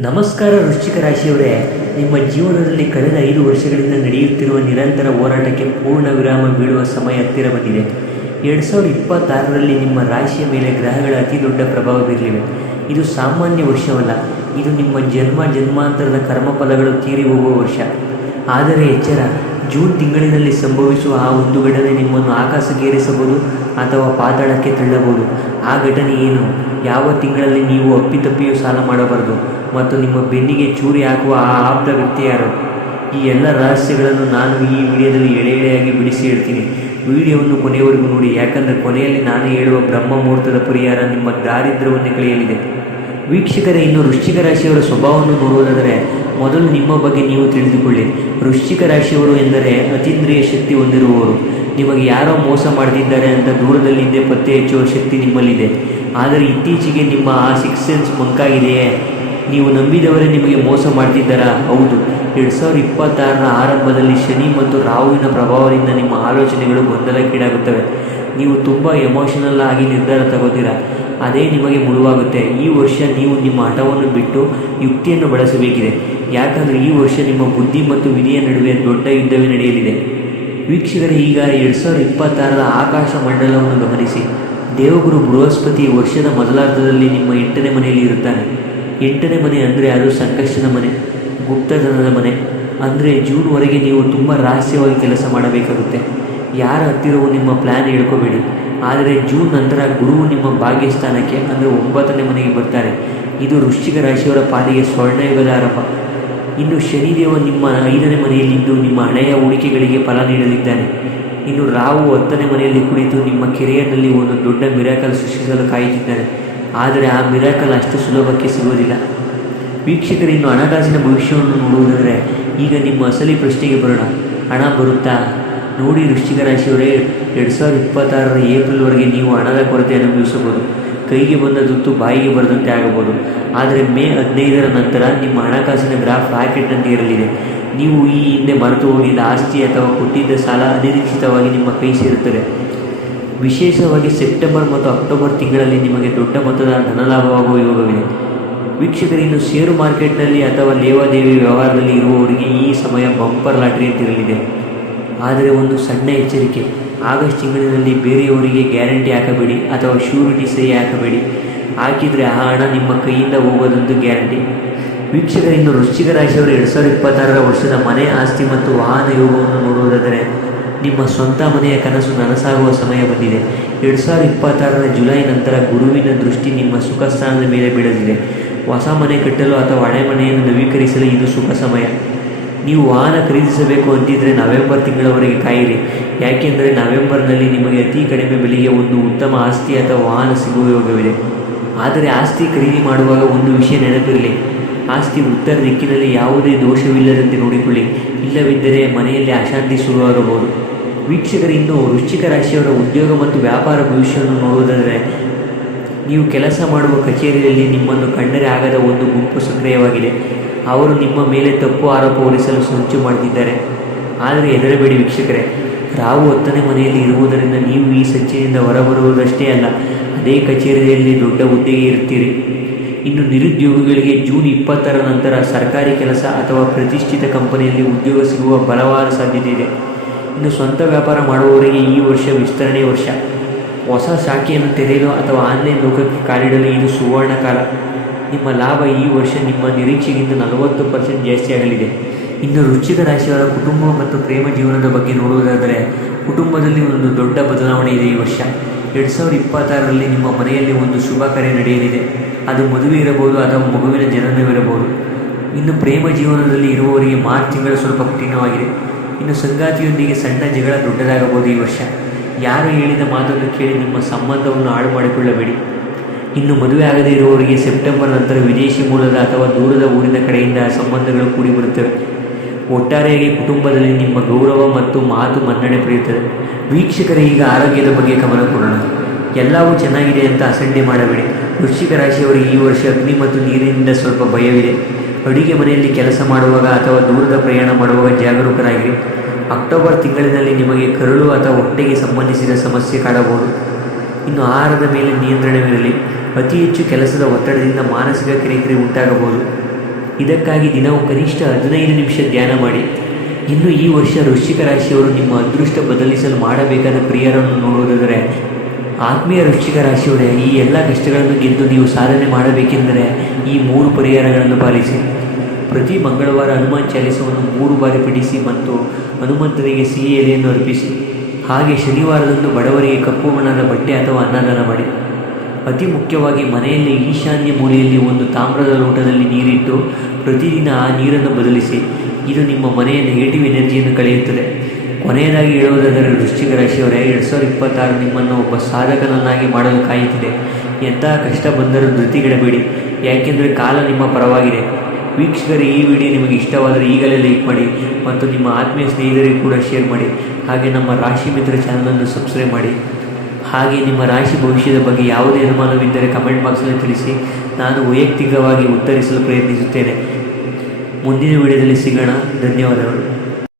ನಮಸ್ಕಾರ ವೃಶ್ಚಿಕ ರಾಶಿಯವರೇ, ನಿಮ್ಮ ಜೀವನದಲ್ಲಿ ಕಳೆದ ಐದು ವರ್ಷಗಳಿಂದ ನಡೆಯುತ್ತಿರುವ ನಿರಂತರ ಹೋರಾಟಕ್ಕೆ ಪೂರ್ಣ ವಿರಾಮ ಬೀಳುವ ಸಮಯ ಹತ್ತಿರ ಬಂದಿದೆ. ಎರಡು ಸಾವಿರದ ಇಪ್ಪತ್ತಾರರಲ್ಲಿ ನಿಮ್ಮ ರಾಶಿಯ ಮೇಲೆ ಗ್ರಹಗಳ ಅತಿ ದೊಡ್ಡ ಪ್ರಭಾವ ಬೀರಲಿವೆ ಇದು ಸಾಮಾನ್ಯ ವರ್ಷವಲ್ಲ, ಇದು ನಿಮ್ಮ ಜನ್ಮ, ಜನ್ಮಾಂತರದ ಕರ್ಮಫಲಗಳು ತೀರಿ ಹೋಗುವ ವರ್ಷ. ಆದರೆ ಎಚ್ಚರ, ಜೂನ್ ತಿಂಗಳಿನಲ್ಲಿ ಸಂಭವಿಸುವ ಆ ಒಂದು ಘಟನೆ ನಿಮ್ಮನ್ನು ಆಕಾಶಗೇರಿಸಬಹುದು ಅಥವಾ ಪಾತಾಳಕ್ಕೆ ತಳ್ಳಬಹುದು. ಆ ಘಟನೆ ಏನು? ಯಾವ ತಿಂಗಳಲ್ಲಿ ನೀವು ಅಪ್ಪಿತಪ್ಪಿಯೂ ಸಾಲ ಮಾಡಬಾರದು. ಮತ್ತು ನಿಮ್ಮ ಬೆನ್ನಿಗೆ ಚೂರಿ ಹಾಕುವ ಆ ಆಪ್ತ ವ್ಯಕ್ತಿ ಯಾರು? ಈ ಎಲ್ಲ ರಹಸ್ಯಗಳನ್ನು ನಾನು ಈ ವಿಡಿಯೋದಲ್ಲಿ ಎಳೆ ಎಳೆಯಾಗಿ ಬಿಡಿಸಿ ಹೇಳ್ತೀನಿ. ವಿಡಿಯೋವನ್ನು ಕೊನೆಯವರೆಗೂ ನೋಡಿ, ಯಾಕಂದರೆ ಕೊನೆಯಲ್ಲಿ ನಾನು ಹೇಳುವ ಬ್ರಹ್ಮ ಮುಹೂರ್ತದ ಪರಿಹಾರ ನಿಮ್ಮ ದಾರಿದ್ರ್ಯವನ್ನೇ ಕಳೆಯಲಿದೆ. ವೀಕ್ಷಕರ, ಇನ್ನು ವೃಶ್ಚಿಕ ರಾಶಿಯವರ ಸ್ವಭಾವವನ್ನು ನೋಡುವುದಾದರೆ, ಮೊದಲು ನಿಮ್ಮ ಬಗ್ಗೆ ನೀವು ತಿಳಿದುಕೊಳ್ಳಿ. ವೃಶ್ಚಿಕ ರಾಶಿಯವರು ಎಂದರೆ ಅತೀಂದ್ರಿಯ ಶಕ್ತಿ ಹೊಂದಿರುವವರು. ನಿಮಗೆ ಯಾರೋ ಮೋಸ ಮಾಡದಿದ್ದಾರೆ ಅಂತ ದೂರದಲ್ಲಿದ್ದೇ ಪತ್ತೆ ಹೆಚ್ಚುವ ಶಕ್ತಿ ನಿಮ್ಮಲ್ಲಿದೆ. ಆದರೆ ಇತ್ತೀಚೆಗೆ ನಿಮ್ಮ ಆ ಸಿಕ್ಸ್ ಸೆನ್ಸ್ ಮಂಕಾಗಿದೆಯೇ? ನೀವು ನಂಬಿದವರೇ ನಿಮಗೆ ಮೋಸ ಮಾಡ್ತಿದ್ದಾರಾ? ಹೌದು. ಎರಡು ಸಾವಿರದ ಇಪ್ಪತ್ತಾರರ ಆರಂಭದಲ್ಲಿ ಶನಿ ಮತ್ತು ರಾಹುವಿನ ಪ್ರಭಾವದಿಂದ ನಿಮ್ಮ ಆಲೋಚನೆಗಳು ಗೊಂದಲಕ್ಕೀಡಾಗುತ್ತವೆ. ನೀವು ತುಂಬ ಎಮೋಷನಲ್ ಆಗಿ ನಿರ್ಧಾರ ತಗೋತೀರಾ? ಅದೇ ನಿಮಗೆ ಮುಳುವಾಗುತ್ತೆ. ಈ ವರ್ಷ ನೀವು ನಿಮ್ಮ ಹಠವನ್ನು ಬಿಟ್ಟು ಯುಕ್ತಿಯನ್ನು ಬಳಸಬೇಕಿದೆ. ಯಾಕಂದರೆ ಈ ವರ್ಷ ನಿಮ್ಮ ಬುದ್ಧಿ ಮತ್ತು ವಿಧಿಯ ನಡುವೆ ದೊಡ್ಡ ಯುದ್ಧವೇ ನಡೆಯಲಿದೆ. ವೀಕ್ಷಕರೇ, ಈಗ ಎರಡು ಸಾವಿರದ ಇಪ್ಪತ್ತಾರರ ಆಕಾಶ ಮಂಡಲವನ್ನು ಗಮನಿಸಿ. ದೇವಗುರು ಬೃಹಸ್ಪತಿ ವರ್ಷದ ಮೊದಲಾರ್ಧದಲ್ಲಿ ನಿಮ್ಮ ಎಂಟನೇ ಮನೆಯಲ್ಲಿ ಇರುತ್ತಾನೆ. ಎಂಟನೇ ಮನೆ ಅಂದರೆ ಅದು ಸಂಕಷ್ಟದ ಮನೆ, ಗುಪ್ತಧನದ ಮನೆ. ಅಂದರೆ ಜೂನ್ವರೆಗೆ ನೀವು ತುಂಬ ರಹಸ್ಯವಾಗಿ ಕೆಲಸ ಮಾಡಬೇಕಾಗುತ್ತೆ. ಯಾರ ಹತ್ತಿರವೂ ನಿಮ್ಮ ಪ್ಲ್ಯಾನ್ ಹೇಳ್ಕೋಬೇಡಿ. ಆದರೆ ಜೂನ್ ನಂತರ ಗುರು ನಿಮ್ಮ ಭಾಗ್ಯಸ್ಥಾನಕ್ಕೆ ಅಂದರೆ ಒಂಬತ್ತನೇ ಮನೆಗೆ ಬರ್ತಾರೆ. ಇದು ವೃಶ್ಚಿಕ ರಾಶಿಯವರ ಪಾಲಿಗೆ ಸ್ವರ್ಣಯುಗದ ಆರಂಭ. ಇನ್ನು ಶನಿದೇವ ನಿಮ್ಮ ಐದನೇ ಮನೆಯಲ್ಲಿದ್ದು ನಿಮ್ಮ ಹಳೆಯ ಹೂಡಿಕೆಗಳಿಗೆ ಫಲ ನೀಡಲಿದ್ದಾನೆ ಇನ್ನು ರಾವು ಹತ್ತನೇ ಮನೆಯಲ್ಲಿ ಕುಳಿತು ನಿಮ್ಮ ಕೆರೆಯರ್ನಲ್ಲಿ ಒಂದು ದೊಡ್ಡ ಮಿರಾಕಲ್ ಸೃಷ್ಟಿಸಲು ಕಾಯುತ್ತಿದ್ದಾನೆ ಆದರೆ ಆ ಮಿರಾಕಲ್ ಅಷ್ಟು ಸುಲಭಕ್ಕೆ ಸಿಗೋದಿಲ್ಲ. ವೀಕ್ಷಕರು, ಇನ್ನು ಹಣಕಾಸಿನ ಭವಿಷ್ಯವನ್ನು ನೋಡುವುದಾದರೆ ಈಗ ನಿಮ್ಮ ಅಸಲಿ ಪ್ರಶ್ನೆಗೆ ಬರೋಣ. ಹಣ ಬರುತ್ತಾ? ನೋಡಿ, ವೃಶ್ಚಿಕ ರಾಶಿಯವರೇ, ಎರಡು ಸಾವಿರದ ಇಪ್ಪತ್ತಾರರ ಏಪ್ರಿಲ್ವರೆಗೆ ನೀವು ಹಣದ ಕೊರತೆ ಅನುಭವಿಸಬಹುದು. ಕೈಗೆ ಬಂದ ದುತ್ತು ಬಾಯಿಗೆ ಬರದಂತೆ ಆಗಬಹುದು. ಆದರೆ ಮೇ ಹದಿನೈದರ ನಂತರ ನಿಮ್ಮ ಹಣಕಾಸಿನ ಗ್ರಾಫ್ ರಾಕೆಟ್ನಂತೆ ಇರಲಿದೆ. ನೀವು ಈ ಹಿಂದೆ ಮರೆತು ಹೋಗಿದ್ದ ಆಸ್ತಿ ಅಥವಾ ಕೊಟ್ಟಿದ್ದ ಸಾಲ ಅನಿರೀಕ್ಷಿತವಾಗಿ ನಿಮ್ಮ ಕೈ ಸೇರುತ್ತದೆ. ವಿಶೇಷವಾಗಿ ಸೆಪ್ಟೆಂಬರ್ ಮತ್ತು ಅಕ್ಟೋಬರ್ ತಿಂಗಳಲ್ಲಿ ನಿಮಗೆ ದೊಡ್ಡ ಮೊತ್ತದ ಧನಲಾಭವಾಗುವ ಯೋಗವಿದೆ. ವೀಕ್ಷಕರು ಇನ್ನು ಷೇರು ಮಾರ್ಕೆಟ್ನಲ್ಲಿ ಅಥವಾ ಲೇವಾದೇವಿ ವ್ಯವಹಾರದಲ್ಲಿ ಇರುವವರಿಗೆ ಈ ಸಮಯ ಬಂಪರ್ ಲಾಟ್ರಿ ಅಂತಿರಲಿದೆ ಆದರೆ ಒಂದು ಸಣ್ಣ ಎಚ್ಚರಿಕೆ, ಆಗಸ್ಟ್ ತಿಂಗಳಿನಲ್ಲಿ ಬೇರೆಯವರಿಗೆ ಗ್ಯಾರಂಟಿ ಹಾಕಬೇಡಿ ಅಥವಾ ಶ್ಯೂರಿಟಿ ಸಹಿ ಹಾಕಬೇಡಿ. ಹಾಕಿದರೆ ಆ ಹಣ ನಿಮ್ಮ ಕೈಯಿಂದ ಹೋಗೋದಂತೂ ಗ್ಯಾರಂಟಿ. ವೀಕ್ಷಕರಿಂದ ವೃಶ್ಚಿಕ ರಾಶಿಯವರು ಎರಡು ಸಾವಿರದ ಇಪ್ಪತ್ತಾರರ ವರ್ಷದ ಮನೆ ಆಸ್ತಿ ಮತ್ತು ವಾಹನ ಯೋಗವನ್ನು ನೋಡುವುದಾದರೆ ನಿಮ್ಮ ಸ್ವಂತ ಮನೆಯ ಕನಸು ನನಸಾಗುವ ಸಮಯ ಬಂದಿದೆ. ಎರಡು ಸಾವಿರದ ಇಪ್ಪತ್ತಾರರ ಜುಲೈ ನಂತರ ಗುರುವಿನ ದೃಷ್ಟಿ ನಿಮ್ಮ ಸುಖ ಸ್ಥಾನದ ಮೇಲೆ ಬೀಳಲಿದೆ. ಹೊಸ ಮನೆ ಕಟ್ಟಲು ಅಥವಾ ಹಳೆ ಮನೆಯನ್ನು ನವೀಕರಿಸಲು ಇದು ಸುಖ ಸಮಯ. ನೀವು ವಾಹನ ಖರೀದಿಸಬೇಕು ಅಂತಿದ್ದರೆ ನವೆಂಬರ್ ತಿಂಗಳವರೆಗೆ ಕಾಯಿರಿ. ಯಾಕೆಂದರೆ ನವೆಂಬರ್ನಲ್ಲಿ ನಿಮಗೆ ಅತಿ ಕಡಿಮೆ ಬೆಲೆಗೆ ಒಂದು ಉತ್ತಮ ಆಸ್ತಿ ಅಥವಾ ವಾಹನ ಸಿಗುವ ಯೋಗವಿದೆ. ಆದರೆ ಆಸ್ತಿ ಖರೀದಿ ಮಾಡುವಾಗ ಒಂದು ವಿಷಯ ನೆನಪಿರಲಿ. ಆಸ್ತಿ ಉತ್ತರ ದಿಕ್ಕಿನಲ್ಲಿ ಯಾವುದೇ ದೋಷವಿಲ್ಲದಂತೆ ನೋಡಿಕೊಳ್ಳಿ. ಇಲ್ಲವಿದ್ದರೆ ಮನೆಯಲ್ಲಿ ಅಶಾಂತಿ ಶುರುವಾಗಬಹುದು. ವೀಕ್ಷಕರು ಇನ್ನು ವೃಶ್ಚಿಕ ರಾಶಿಯವರ ಉದ್ಯೋಗ ಮತ್ತು ವ್ಯಾಪಾರ ಭವಿಷ್ಯವನ್ನು ನೋಡುವುದಾದರೆ, ನೀವು ಕೆಲಸ ಮಾಡುವ ಕಚೇರಿಯಲ್ಲಿ ನಿಮ್ಮನ್ನು ಕಣ್ಣರೆ ಆಗದ ಒಂದು ಗುಂಪು ಸಕ್ರಿಯವಾಗಿದೆ. ಅವರು ನಿಮ್ಮ ಮೇಲೆ ತಪ್ಪು ಆರೋಪ ಹೊರಿಸಲು ಸಂಚು ಮಾಡುತ್ತಿದ್ದಾರೆ ಆದರೆ ಹೆದರಬೇಡಿ ವೀಕ್ಷಕರೇ ರಾವು ಹತ್ತನೇ ಮನೆಯಲ್ಲಿ ಇರುವುದರಿಂದ ನೀವು ಈ ಸಂಚಿನಿಂದ ಹೊರಬರುವುದಷ್ಟೇ ಅಲ್ಲ, ಅದೇ ಕಚೇರಿಯಲ್ಲಿ ದೊಡ್ಡ ಹುದ್ದೆಗೆ ಇರುತ್ತೀರಿ. ಇನ್ನು ನಿರುದ್ಯೋಗಿಗಳಿಗೆ ಜೂನ್ ಇಪ್ಪತ್ತರ ನಂತರ ಸರ್ಕಾರಿ ಕೆಲಸ ಅಥವಾ ಪ್ರತಿಷ್ಠಿತ ಕಂಪನಿಯಲ್ಲಿ ಉದ್ಯೋಗ ಸಿಗುವ ಬಲವಾದ ಸಾಧ್ಯತೆ ಇದೆ ಇನ್ನು ಸ್ವಂತ ವ್ಯಾಪಾರ ಮಾಡುವವರಿಗೆ ಈ ವರ್ಷ ವಿಸ್ತರಣೆ ವರ್ಷ. ಹೊಸ ಶಾಖೆಯನ್ನು ತೆರೆಯಲು ಅಥವಾ ಆನ್ಲೈನ್ ಲೋಕಕ್ಕೆ ಕಾಲಿಡಲು ಇದು ಸುವರ್ಣ ಕಾಲ. ನಿಮ್ಮ ಲಾಭ ಈ ವರ್ಷ ನಿಮ್ಮ ನಿರೀಕ್ಷೆಗಿಂತ ನಲವತ್ತು ಪರ್ಸೆಂಟ್ ಜಾಸ್ತಿಯಾಗಲಿದೆ ಇನ್ನು ವೃಶ್ಚಿಕ ರಾಶಿಯವರ ಕುಟುಂಬ ಮತ್ತು ಪ್ರೇಮ ಜೀವನದ ಬಗ್ಗೆ ನೋಡುವುದಾದರೆ ಕುಟುಂಬದಲ್ಲಿ ಒಂದು ದೊಡ್ಡ ಬದಲಾವಣೆ ಇದೆ ಈ ವರ್ಷ. ಎರಡು ಸಾವಿರದ ಇಪ್ಪತ್ತಾರರಲ್ಲಿ ನಿಮ್ಮ ಮನೆಯಲ್ಲಿ ಒಂದು ಶುಭ ಕಾರ್ಯ ನಡೆಯಲಿದೆ. ಅದು ಮದುವೆ ಇರಬಹುದು ಅಥವಾ ಮಗುವಿನ ಜನನವಿರಬಹುದು ಇನ್ನು ಪ್ರೇಮ ಜೀವನದಲ್ಲಿ ಇರುವವರಿಗೆ ಮಾರ್ಚ್ ತಿಂಗಳು ಸ್ವಲ್ಪ ಕಠಿಣವಾಗಿದೆ. ಇನ್ನು ಸಂಗಾತಿಯೊಂದಿಗೆ ಸಣ್ಣ ಜಗಳ ದೊಡ್ಡದಾಗಬಹುದು ಈ ವರ್ಷ. ಯಾರು ಹೇಳಿದ ಮಾತನ್ನು ಕೇಳಿ ನಿಮ್ಮ ಸಂಬಂಧವನ್ನು ಹಾಳು ಮಾಡಿಕೊಳ್ಳಬೇಡಿ. ಇನ್ನು ಮದುವೆ ಆಗದೇ ಇರುವವರಿಗೆ ಸೆಪ್ಟೆಂಬರ್ ನಂತರ ವಿದೇಶಿ ಮೂಲದ ಅಥವಾ ದೂರದ ಊರಿನ ಕಡೆಯಿಂದ ಸಂಬಂಧಗಳು ಕೂಡಿ ಬರುತ್ತವೆ ಒಟ್ಟಾರೆಯಾಗಿ ಕುಟುಂಬದಲ್ಲಿ ನಿಮ್ಮ ಗೌರವ ಮತ್ತು ಮಾತು ಮನ್ನಣೆ ಪಡೆಯುತ್ತದೆ. ವೀಕ್ಷಕರು, ಈಗ ಆರೋಗ್ಯದ ಬಗ್ಗೆ ಗಮನ ಕೊಡೋಣ. ಎಲ್ಲವೂ ಚೆನ್ನಾಗಿದೆ ಅಂತ ಅಸಂಡೆ ಮಾಡಬೇಡಿ. ವೃಶ್ಚಿಕ ರಾಶಿಯವರಿಗೆ ಈ ವರ್ಷ ಅಗ್ನಿ ಮತ್ತು ನೀರಿನಿಂದ ಸ್ವಲ್ಪ ಭಯವಿದೆ. ಅಡುಗೆ ಮನೆಯಲ್ಲಿ ಕೆಲಸ ಮಾಡುವಾಗ ಅಥವಾ ದೂರದ ಪ್ರಯಾಣ ಮಾಡುವಾಗ ಜಾಗರೂಕರಾಗಿರಿ. ಅಕ್ಟೋಬರ್ ತಿಂಗಳಿನಲ್ಲಿ ನಿಮಗೆ ಕರುಳು ಅಥವಾ ಹೊಟ್ಟೆಗೆ ಸಂಬಂಧಿಸಿದ ಸಮಸ್ಯೆ ಕಾಡಬಹುದು. ಇನ್ನು ಆಹಾರದ ಮೇಲೆ ನಿಯಂತ್ರಣವಿರಲಿ. ಅತಿ ಹೆಚ್ಚು ಕೆಲಸದ ಒತ್ತಡದಿಂದ ಮಾನಸಿಕ ಕಿರಿಕಿರಿ ಉಂಟಾಗಬಹುದು. ಇದಕ್ಕಾಗಿ ದಿನವೂ ಕನಿಷ್ಠ ಹದಿನೈದು ನಿಮಿಷ ಧ್ಯಾನ ಮಾಡಿ. ಇನ್ನು ಈ ವರ್ಷ ವೃಶ್ಚಿಕ ರಾಶಿಯವರು ನಿಮ್ಮ ಅದೃಷ್ಟ ಬದಲಿಸಲು ಮಾಡಬೇಕಾದ ಪ್ರಿಯರನ್ನು ನೋಡುವುದಾದರೆ, ಆತ್ಮೀಯ ವೃಶ್ಚಿಕ ರಾಶಿಯವರೇ, ಈ ಎಲ್ಲ ಕಷ್ಟಗಳನ್ನು ಗೆದ್ದು ನೀವು ಸಾಧನೆ ಮಾಡಬೇಕೆಂದರೆ ಈ ಮೂರು ಪರಿಹಾರಗಳನ್ನು ಪಾಲಿಸಿ. ಪ್ರತಿ ಮಂಗಳವಾರ ಹನುಮಾನ್ ಚಾಲಿಸವನ್ನು ಮೂರು ಬಾರಿ ಪಠಿಸಿ ಮತ್ತು ಹನುಮಂತನಿಗೆ ಸಿಹಿ ಎಲೆಯನ್ನು ಅರ್ಪಿಸಿ. ಹಾಗೆ ಶನಿವಾರದಂದು ಬಡವರಿಗೆ ಕಪ್ಪು ಬಣ್ಣದ ಬಟ್ಟೆ ಅಥವಾ ಅನ್ನದಾನ ಮಾಡಿ. ಅತಿ ಮುಖ್ಯವಾಗಿ ಮನೆಯಲ್ಲಿ ಈಶಾನ್ಯ ಮೂಲೆಯಲ್ಲಿ ಒಂದು ತಾಮ್ರದ ಲೋಟದಲ್ಲಿ ನೀರಿಟ್ಟು ಪ್ರತಿದಿನ ಆ ನೀರನ್ನು ಬದಲಿಸಿ, ಇದು ನಿಮ್ಮ ಮನೆಯ ನೆಗೆಟಿವ್ ಎನರ್ಜಿಯನ್ನು ಕಳೆಯುತ್ತದೆ. ಕೊನೆಯದಾಗಿ ಹೇಳುವುದಾದರೆ, ವೃಶ್ಚಿಕ ರಾಶಿಯವರೇ, ಎರಡು ಸಾವಿರದ ಇಪ್ಪತ್ತಾರು ನಿಮ್ಮನ್ನು ಒಬ್ಬ ಸಾಧಕನನ್ನಾಗಿ ಮಾಡಲು ಕಾಯುತ್ತಿದೆ. ಎಂತಹ ಕಷ್ಟ ಬಂದರೂ ಧೃತಿಗಿಡಬೇಡಿ. ಯಾಕೆಂದರೆ ಕಾಲ ನಿಮ್ಮ ಪರವಾಗಿದೆ. ವೀಕ್ಷಕರು, ಈ ವಿಡಿಯೋ ನಿಮಗೆ ಇಷ್ಟವಾದರೆ ಈಗಲೇ ಲೈಕ್ ಮಾಡಿ ಮತ್ತು ನಿಮ್ಮ ಆತ್ಮೀಯ ಸ್ನೇಹಿತರಿಗೂ ಕೂಡ ಶೇರ್ ಮಾಡಿ. ಹಾಗೆ ನಮ್ಮ ರಾಶಿ ಮಿತ್ರ ಚಾನಲನ್ನು ಸಬ್ಸ್ಕ್ರೈಬ್ ಮಾಡಿ. ಹಾಗೆ ನಿಮ್ಮ ರಾಶಿ ಭವಿಷ್ಯದ ಬಗ್ಗೆ ಯಾವುದೇ ಅನುಮಾನವಿದ್ದರೆ ಕಮೆಂಟ್ ಬಾಕ್ಸ್ನಲ್ಲಿ ತಿಳಿಸಿ. ನಾನು ವೈಯಕ್ತಿಕವಾಗಿ ಉತ್ತರಿಸಲು ಪ್ರಯತ್ನಿಸುತ್ತೇನೆ. ಮುಂದಿನ ವಿಡಿಯೋದಲ್ಲಿ ಸಿಗೋಣ. ಧನ್ಯವಾದಗಳು.